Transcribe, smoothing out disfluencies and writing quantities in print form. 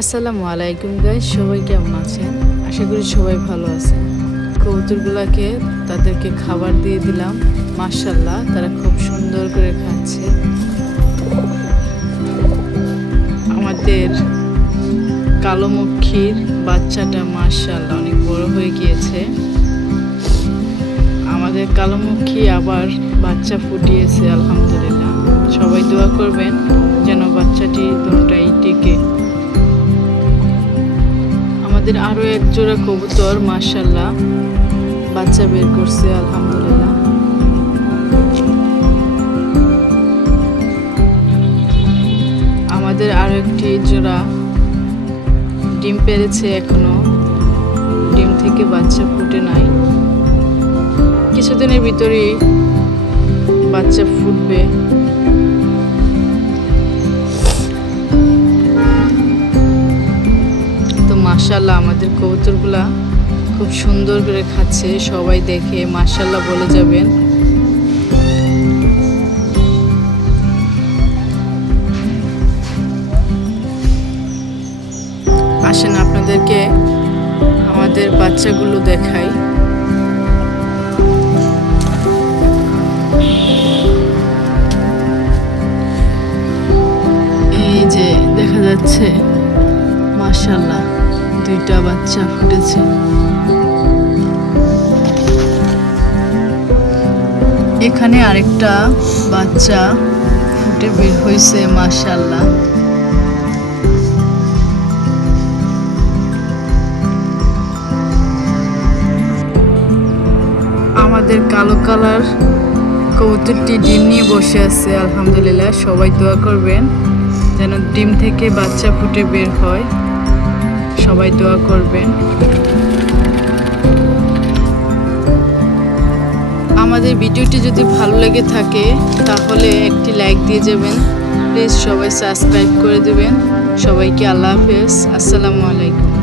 আসসালামু আলাইকুম গাইস, সবাই কেমন আছেন? আশা করি সবাই ভালো আছেন। কবুতরগুলোকে তাদেরকে খাবার দিয়ে দিলাম। মাশাআল্লাহ, তারা খুব সুন্দর করে খাচ্ছে। আমাদের কালোমুখীর বাচ্চাটা মাশাআল্লাহ অনেক বড় হয়ে গিয়েছে। আমাদের কালোমুখী আবার বাচ্চা ফুটিয়েছে আলহামদুলিল্লাহ। সবাই দোয়া করবেন যেন বাচ্চাটি দুটোটাই টিকে। আমাদের আরো এক জোড়া কবুতর মাশাআল্লাহ বাচ্চা বের করছে আলহামদুলিল্লাহ। আমাদের আরো একটি জোড়া ডিম পেড়েছে, এখনো ডিম থেকে বাচ্চা ফুটে নাই। কিছুদিনের ভিতরেই বাচ্চা ফুটবে। মাশাআল্লাহ, আমাদের কবুতরগুলা খুব সুন্দর করে খাচ্ছে। সবাই দেখে মাশাআল্লাহ বলে যাবেন। আসেন আপনাদেরকে আমাদের বাচ্চাগুলো দেখাই। এই যে দেখা যাচ্ছে মাশাআল্লাহ দুইটা বাচ্চা ফুটেছে। এখানে আরেকটা বাচ্চা ফুটে বের হয়েছে মাশাআল্লাহ। আমাদের কালো কালার কবুতরটি ডিম নিয়ে বসে আছে আলহামদুলিল্লাহ। সবাই দোয়া করবেন যেন ডিম থেকে বাচ্চা ফুটে বের হয়। সবাই দোয়া করবেন। আমাদের ভিডিওটি যদি ভালো লেগে থাকে তাহলে একটি লাইক দিয়ে যাবেন। প্লিজ সবাই সাবস্ক্রাইব করে দেবেন। সবাইকে আল্লাহ হাফেজ। আসসালামু আলাইকুম।